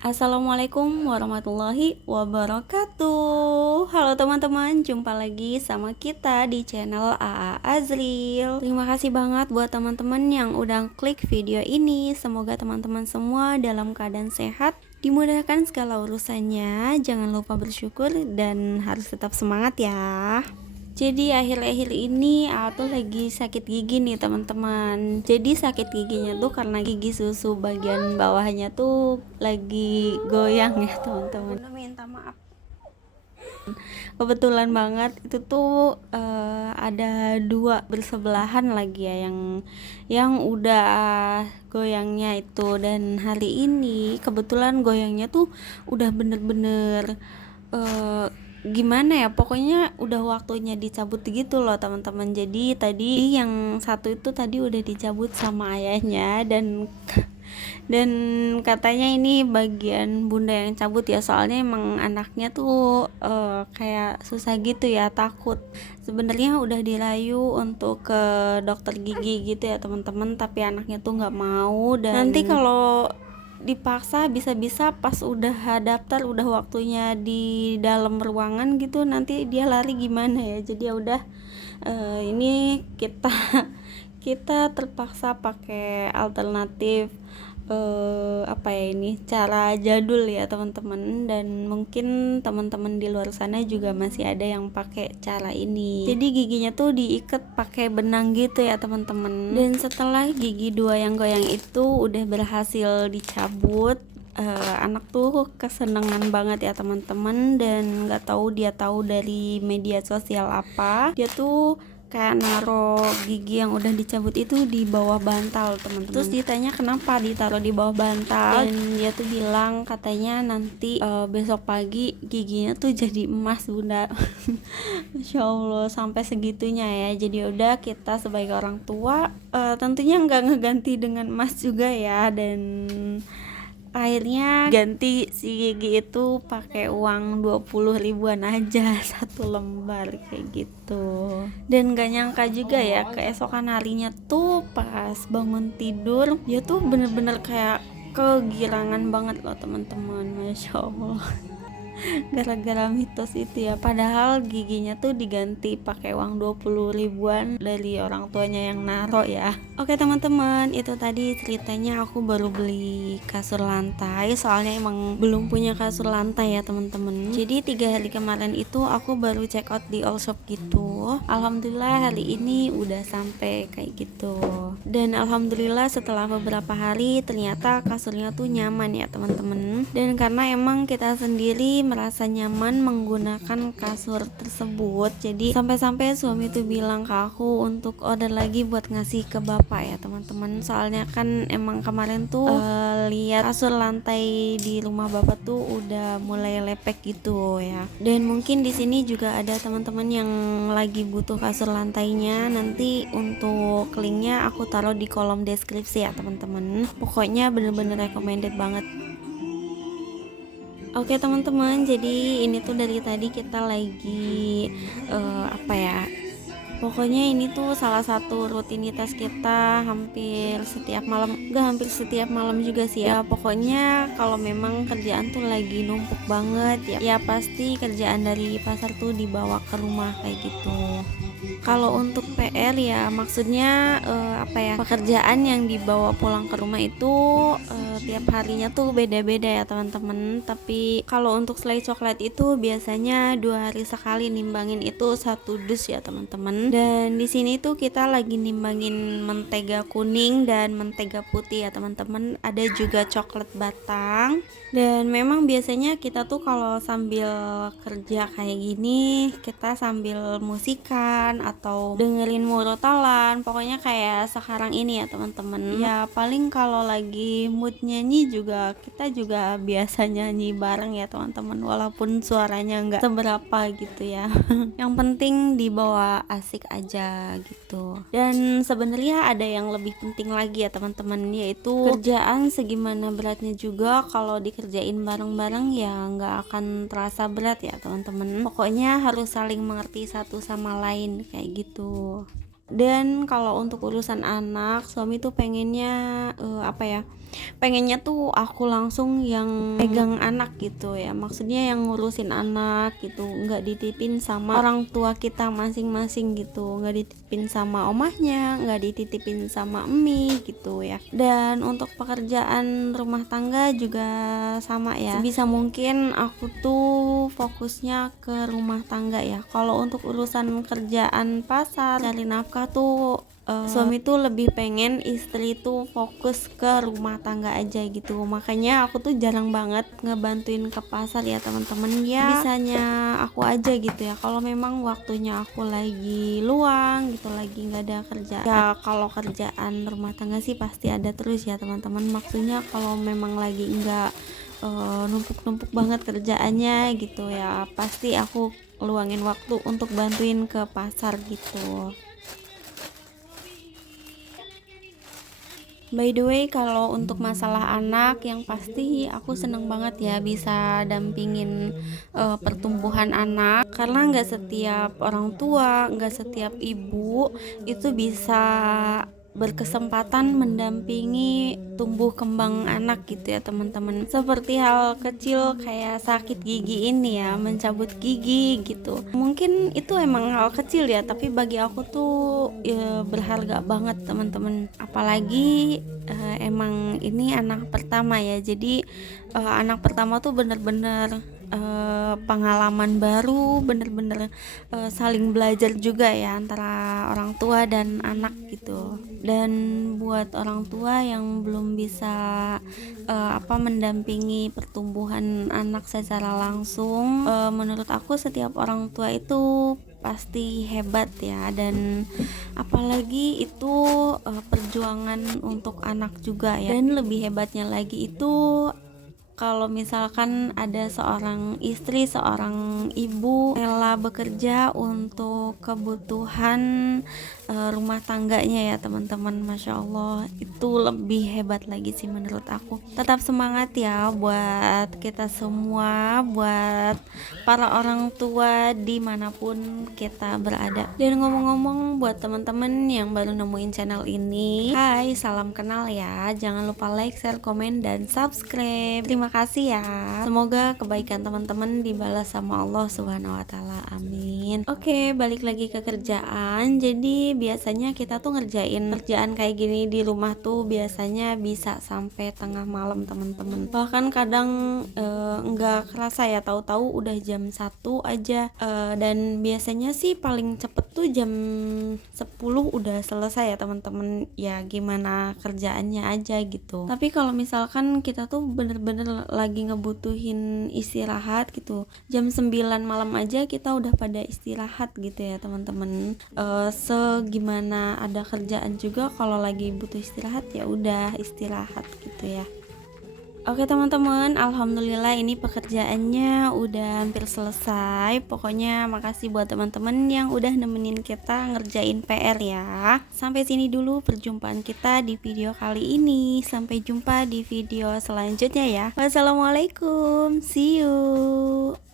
Assalamualaikum warahmatullahi wabarakatuh. Halo teman-teman, jumpa lagi sama kita di channel AA Azril. Terima kasih banget buat teman-teman yang udah klik video ini. Semoga teman-teman semua dalam keadaan sehat, dimudahkan segala urusannya. Jangan lupa bersyukur dan harus tetap semangat ya. Jadi akhir-akhir ini aku tuh lagi sakit gigi nih teman-teman. Jadi sakit giginya tuh karena gigi susu bagian bawahnya tuh lagi goyang ya teman-teman. Aku minta maaf. Kebetulan banget itu tuh ada dua bersebelahan lagi ya yang udah goyangnya itu, dan hari ini kebetulan goyangnya tuh udah bener-bener gimana ya, pokoknya udah waktunya dicabut gitu loh teman-teman. Jadi tadi yang satu itu tadi udah dicabut sama ayahnya, dan katanya ini bagian bunda yang cabut ya, soalnya emang anaknya tuh kayak susah gitu ya, takut. Sebenarnya udah dirayu untuk ke dokter gigi gitu ya teman-teman, tapi anaknya tuh nggak mau, dan nanti kalau dipaksa bisa-bisa pas udah daftar, udah waktunya di dalam ruangan gitu, nanti dia lari gimana ya. Jadi ya udah, ini kita kita terpaksa pakai alternatif, apa ya, ini cara jadul ya teman-teman, dan mungkin teman-teman di luar sana juga masih ada yang pakai cara ini. Jadi giginya tuh diikat pakai benang gitu ya teman-teman. Dan setelah gigi dua yang goyang itu udah berhasil dicabut, anak tuh kesenangan banget ya teman-teman, dan nggak tahu dia tahu dari media sosial apa, dia tuh kayak naro gigi yang udah dicabut itu di bawah bantal teman-teman. Terus ditanya kenapa ditaruh di bawah bantal, dan dia tuh bilang katanya nanti besok pagi giginya tuh jadi emas bunda. Masya Allah, sampai segitunya ya. Jadi udah, kita sebagai orang tua tentunya nggak ngeganti dengan emas juga ya, dan akhirnya ganti si gigi itu pakai uang 20 ribuan aja satu lembar kayak gitu. Dan gak nyangka juga ya, keesokan harinya tuh pas bangun tidur dia tuh bener-bener kayak kegirangan banget loh teman-teman. Masya Allah. Gara-gara mitos itu ya, padahal giginya tuh diganti pakai uang 20 ribuan dari orang tuanya yang naro ya. Oke teman-teman, itu tadi ceritanya. Aku baru beli kasur lantai, soalnya emang belum punya kasur lantai ya teman-teman. Jadi 3 hari kemarin itu aku baru check out di all shop gitu. Alhamdulillah hari ini udah sampai kayak gitu, dan alhamdulillah setelah beberapa hari ternyata kasurnya tuh nyaman ya teman-teman. Dan karena emang kita sendiri merasa nyaman menggunakan kasur tersebut, jadi sampai-sampai suami tuh bilang ke aku untuk order lagi buat ngasih ke bapak ya teman-teman. Soalnya kan emang kemarin tuh lihat kasur lantai di rumah bapak tuh udah mulai lepek gitu ya. Dan mungkin di sini juga ada teman-teman yang lagi butuh kasur lantainya. Nanti untuk linknya aku taruh di kolom deskripsi ya teman-teman. Pokoknya bener-bener recommended banget. Oke teman-teman, jadi ini tuh dari tadi kita lagi apa ya, pokoknya ini tuh salah satu rutinitas kita hampir setiap malam. Gak hampir setiap malam juga sih ya, pokoknya kalau memang kerjaan tuh lagi numpuk banget ya pasti kerjaan dari pasar tuh dibawa ke rumah kayak gitu. Kalau untuk PR ya maksudnya apa ya, pekerjaan yang dibawa pulang ke rumah itu tiap harinya tuh beda-beda ya teman-teman. Tapi kalau untuk selai coklat itu biasanya 2 hari sekali nimbangin itu 1 dus ya teman-teman. Dan di sini tuh kita lagi nimbangin mentega kuning dan mentega putih ya teman-teman. Ada juga coklat batang. Dan memang biasanya kita tuh kalau sambil kerja kayak gini, kita sambil musikan atau dengerin murotalan, pokoknya kayak sekarang ini ya teman-teman. Ya paling kalau lagi mood nyanyi juga, kita juga biasa nyanyi bareng ya teman-teman, walaupun suaranya nggak seberapa gitu ya. Yang penting dibawa asik aja gitu. Dan sebenarnya ada yang lebih penting lagi ya teman-teman, yaitu kerjaan segimana beratnya juga kalau dikerjain bareng-bareng ya nggak akan terasa berat ya teman-teman. Pokoknya harus saling mengerti satu sama lain kayak gitu. Dan kalau untuk urusan anak, suami tuh pengennya pengennya tuh aku langsung yang pegang anak gitu ya, maksudnya yang ngurusin anak gitu, nggak dititipin sama orang tua kita masing-masing gitu, nggak dititipin sama omahnya, nggak dititipin sama emi gitu ya. Dan untuk pekerjaan rumah tangga juga sama ya, sebisa mungkin aku tuh fokusnya ke rumah tangga ya. Kalau untuk urusan kerjaan pasar cari nafkah tuh suami tuh lebih pengen istri tuh fokus ke rumah tangga aja gitu, makanya aku tuh jarang banget ngebantuin ke pasar ya teman-teman ya. Bisanya aku aja gitu ya, kalau memang waktunya aku lagi luang gitu, lagi nggak ada kerjaan ya. Kalau kerjaan rumah tangga sih pasti ada terus ya teman-teman, maksudnya kalau memang lagi nggak numpuk-numpuk banget kerjaannya gitu ya, pasti aku luangin waktu untuk bantuin ke pasar gitu. By the way, kalau untuk masalah anak, yang pasti aku seneng banget ya bisa dampingin pertumbuhan anak, karena nggak setiap orang tua, nggak setiap ibu itu bisa berkesempatan mendampingi tumbuh kembang anak gitu ya teman-teman. Seperti hal kecil kayak sakit gigi ini ya, mencabut gigi gitu. Mungkin itu emang hal kecil ya, tapi bagi aku tuh ya, berharga banget teman-teman. Apalagi emang ini anak pertama ya, jadi anak pertama tuh bener-bener pengalaman baru, bener-bener saling belajar juga ya antara orang tua dan anak gitu. Dan buat orang tua yang belum bisa mendampingi pertumbuhan anak secara langsung, menurut aku setiap orang tua itu pasti hebat ya, dan apalagi itu perjuangan untuk anak juga ya. Dan lebih hebatnya lagi itu kalau misalkan ada seorang istri, seorang ibu rela bekerja untuk kebutuhan rumah tangganya ya teman-teman, Masya Allah, itu lebih hebat lagi sih menurut aku. Tetap semangat ya buat kita semua, buat para orang tua dimanapun kita berada. Dan ngomong-ngomong, buat teman-teman yang baru nemuin channel ini, hai, salam kenal ya, jangan lupa like, share, komen, dan subscribe. Terima kasih ya, semoga kebaikan teman-teman dibalas sama Allah Subhanahu wa Ta'ala, amin. Oke, balik lagi ke kerjaan. Jadi biasanya kita tuh ngerjain kerjaan kayak gini di rumah tuh biasanya bisa sampai tengah malam teman-teman, bahkan kadang nggak kerasa ya, tahu-tahu udah jam 1 aja. Dan biasanya sih paling cepet tuh jam 10 udah selesai ya teman-teman, ya gimana kerjaannya aja gitu. Tapi kalau misalkan kita tuh bener-bener lagi ngebutuhin istirahat gitu, jam 9 malam aja kita udah pada istirahat gitu ya teman-teman. Segimana ada kerjaan juga, kalau lagi butuh istirahat ya udah istirahat gitu ya. Oke teman-teman, alhamdulillah ini pekerjaannya udah hampir selesai. Pokoknya makasih buat teman-teman yang udah nemenin kita ngerjain PR ya. Sampai sini dulu perjumpaan kita di video kali ini. Sampai jumpa di video selanjutnya ya. Wassalamualaikum, see you.